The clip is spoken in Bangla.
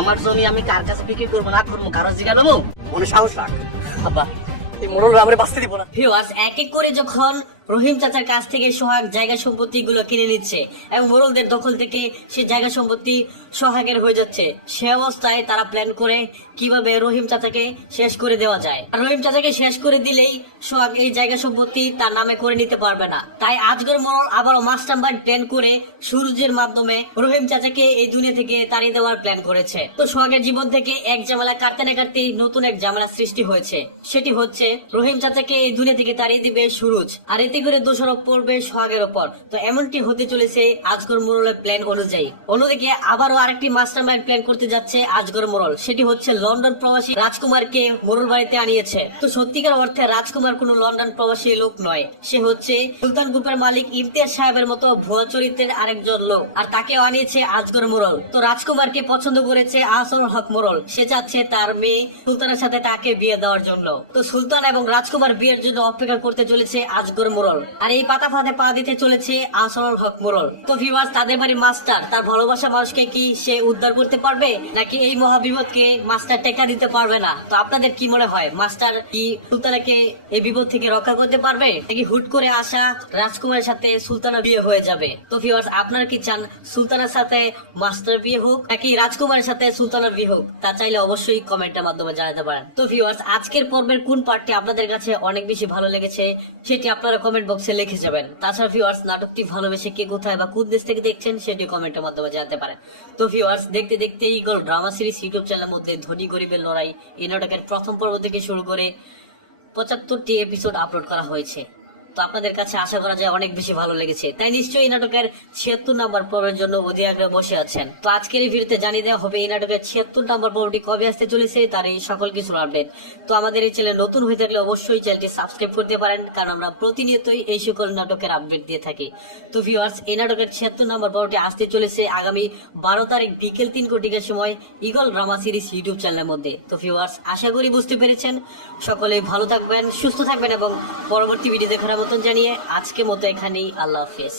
আমার জমি আমি কার কাছে বিক্রি করবো না করবো কারো জিজ্ঞাসা নেবো? মনে সাহস রাখ। আব্বা এই মোড়ল আমরা বাঁচতে দিব না। ভিউয়ার্স, এক এক করে যখন রহিম চাচার কাছ থেকে সোহাগ জায়গা সম্পত্তি গুলো কিনে নিচ্ছে এবং মোড়লদের দখল থেকে সে জায়গা সম্পত্তি সোহাগের হয়ে যাচ্ছে, সে অবস্থায় তারা প্ল্যান করে কিভাবে রহিম চাচাকে শেষ করে দেওয়া যায়। আর রহিম চাচাকে শেষ করে দিলেই সোহাগ এই জায়গা সম্পত্তি তার নামে করে নিতে পারবে না। তাই আজকের মোড়ল আবারও মাস্টার মাইন্ড প্ল্যান করে সুরজের মাধ্যমে রহিম চাচাকে এই দুনিয়া থেকে তাড়িয়ে দেওয়ার প্ল্যান করেছে। তো সোহাগের জীবন থেকে এক ঝামেলা কাটতে না কাটতেই নতুন এক ঝামেলা সৃষ্টি হয়েছে। সেটি হচ্ছে রহিম চাচাকে এই দুনিয়া থেকে তাড়িয়ে দিবে সুরজ, আর এতে করে দোষারোপ পড়বে সোহাগের ওপর। তো এমনটি হতে চলেছে আজগর মোড়লের প্ল্যান অনুযায়ী। অন্যদিকে আবারও আরেকটি মাস্টার মাইন্ড প্ল্যান করতে যাচ্ছে আজগর মোড়ল। সেটি হচ্ছে লন্ডন প্রবাসী রাজকুমারকে মোড়ল বাড়িতে আনিয়েছে। তো সত্যিকার অর্থে রাজকুমার কোনো লন্ডন প্রবাসী লোক নয়, সে হচ্ছে সুলতান গ্রুপের মালিক ইমতিয়াজ সাহেবের মতো ভুয়া চরিত্রের আরেকজন লোক, আর তাকে আনিয়েছে আজগর মোড়ল। তো রাজকুমারকে পছন্দ করেছে আহসানুল হক মোড়ল, সে চাচ্ছে তার মেয়ে সুলতানের সাথে তাকে বিয়ে দেওয়ার জন্য। তো সুলতান এবং রাজকুমার বিয়ের জন্য অপেক্ষা করতে চলেছে আজগর মোড়ল, আর এই পাতা ফাঁদে পা দিতে চলেছে আহসানুল হক মোড়ল। তো ভিউয়ার্স, তাদের বাড়ি মাস্টার তার ভালোবাসা মানুষকে কি সে উদ্ধার করতে পারবে, নাকি এই মহাবিপদকে মাস্টার টেকা দিতে পারবে না? তো আপনাদের কি মনে হয়, মাস্টার কি সুলতানাকে এই বিপদ থেকে রক্ষা করতে পারবে, নাকি হুট করে আসা রাজকুমারের সাথে সুলতানের বিয়ে হয়ে যাবে? তো ভিউয়ার্স, আপনারা কি চান সুলতানের সাথে মাস্টার বিয়ে হোক, নাকি রাজকুমারের সাথে সুলতানের বিয়ে হোক? তা চাইলে অবশ্যই কমেন্টের মাধ্যমে জানাতে পারেন। তো ভিউয়ার্স, আজকের পর্বের কোন পার্টটি আপনাদের কাছে অনেক বেশি ভালো লেগেছে সেটি আপনারা কমেন্ট বক্সে লিখে যাবেন। তাছাড়া ভিউয়ার্স, নাটকটি ভালোবেসে কে কোথায় বা কোন দেশ থেকে দেখছেন সেটি কমেন্টের মাধ্যমে জানাতে পারেন। তো ভিউয়ার্স, দেখতে দেখতে ইগল ড্রামা সিরিজ ইউটিউব চ্যানেলের মধ্যে ধনী গরিবের লড়াই এই নাটকের প্রথম পর্ব থেকে শুরু করে 75টি এপিসোড আপলোড করা হয়েছে। তো আপনাদের কাছে আশা করা যায় অনেক বেশি ভালো লেগেছে, তাই নিশ্চয়ই এই নাটকের 76 নম্বর পর্বের জন্য অধীর আগ্রহে বসে আছেন। তো আজকের এই ভিডিওতে জানিয়ে দেওয়া হবে এই নাটকের 76 নম্বর পর্বটি কবে আসতে চলেছে, তার এই সকল কিছুর আপডেট। তো আমাদের এই চ্যানেল নতুন হয়ে থাকলে অবশ্যই চ্যানেলটি সাবস্ক্রাইব করতে পারেন, কারণ আমরা প্রতিনিয়তই এই সকল নাটকের আপডেট দিয়ে থাকি। তো ভিউয়ার্স, এই নাটকের 76 নম্বর পর্বটি আসতে চলেছে আগামী 12 তারিখ বিকেল 3 কোটিকার সময় ইগল ড্রামা সিরিজ ইউটিউব চ্যানেলের মধ্যে। তো ভিউয়ার্স, আশা করি বুঝতে পেরেছেন। সকলে ভালো থাকবেন, সুস্থ থাকবেন এবং পরবর্তী ভিডিও দেখার মতন জানিয়ে আজকের মতো এখানেই আল্লাহ হাফেজ।